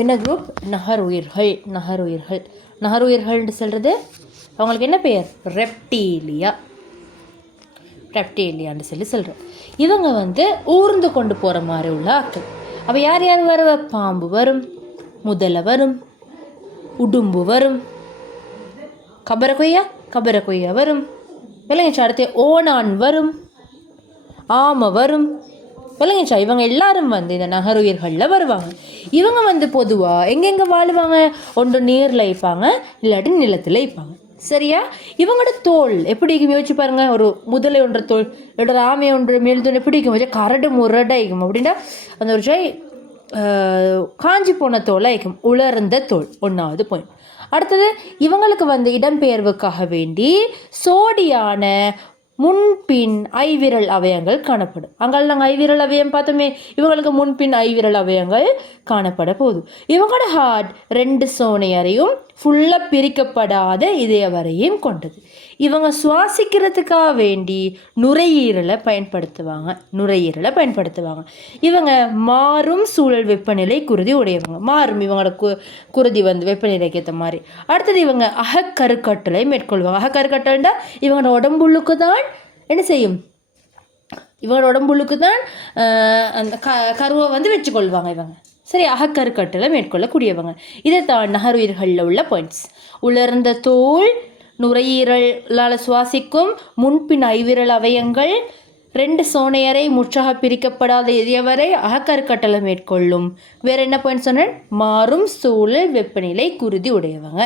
என்ன குரூப்? நகருயிர்கள். நகருயிர்கள் நகருயிர்கள்னு சொல்கிறது அவங்களுக்கு என்ன பெயர்? ரெப்டீலியா. ரெப்டீலியான்னு சொல்கிறேன். இவங்க ஊர்ந்து கொண்டு போகிற மாதிரி உள்ள ஆட்கள். அப்போ யார் யார் வருவ? பாம்பு வரும், முதலை வரும், உடும்பு வரும், கபரகொய்யா வரும், விலங்குச்சா. அடுத்து ஓணான் வரும், ஆமை வரும், விலங்குச்சா. இவங்க எல்லாரும் இந்த நகருயிர்களில் வருவாங்க. இவங்க பொதுவாக எங்கெங்கே வாழுவாங்க? ஒன்று நீரில் வைப்பாங்க, இல்லாட்டி நிலத்தில் வைப்பாங்க. சரியா? இவங்களோட தோல் எப்படி இருக்கும் யோசிச்சு பாருங்க. ஒரு முதலை ஒன்ற தோல், ஒரு ஆமை ஒன்று மேல்தோல் எப்படி இருக்கும்? வச்சா கரடு முரடாயிக்கும். அப்படின்னா அந்த ஒரு காஞ்சி போன தோலை இருக்கும், உலர்ந்த தோல். 1வது பாயிண்ட். அடுத்தது இவங்களுக்கு இடம்பெயர்வுக்காக வேண்டி சோடியான முன்பின் ஐவிரல் அவயங்கள் காணப்படும். அங்கே நாங்கள் ஐவிரல் அவயம் பார்த்தோமே, இவங்களுக்கு முன்பின் ஐவிரல் அவயங்கள் காணப்பட போகுது. இவங்களோட ஹார்ட் 2 சோனையரையும் ஃபுல்லாக பிரிக்கப்படாத இதய வரையும் கொண்டது. இவங்க சுவாசிக்கிறதுக்காக வேண்டி நுரையீரலை பயன்படுத்துவாங்க. இவங்க மாறும் சூழல் வெப்பநிலை குருதி உடையவங்க. மாறும் இவங்களோட குருதி வெப்பநிலைக்கு ஏற்ற மாதிரி. அடுத்தது இவங்க அகக்கருக்கட்டலை மேற்கொள்வாங்க. அகக்கருக்கட்டல்னா இவங்களோட உடம்புள்ளுக்கு தான் என்ன செய்யும்? இவங்களோட உடம்புள்ளுக்கு தான் அந்த கருவை வச்சுக்கொள்வாங்க இவங்க. சரி, அகக்கருக்கட்டலை மேற்கொள்ளக்கூடியவங்க. இதை தான் நகருயிர்களில் உள்ள பாயிண்ட்ஸ். உலர்ந்த தோல், நுரையீரலால் சுவாசிக்கும் முன்பின் ஐவிரல் அவயங்கள், 2 சோனையரை முற்றாக பிரிக்கப்படாத இதயவரை அகக்கருக்கட்டலை மேற்கொள்ளும். வேற என்ன பாயிண்ட் சொன்னேன்? மாறும் சூழல் வெப்பநிலை குருதி உடையவங்க.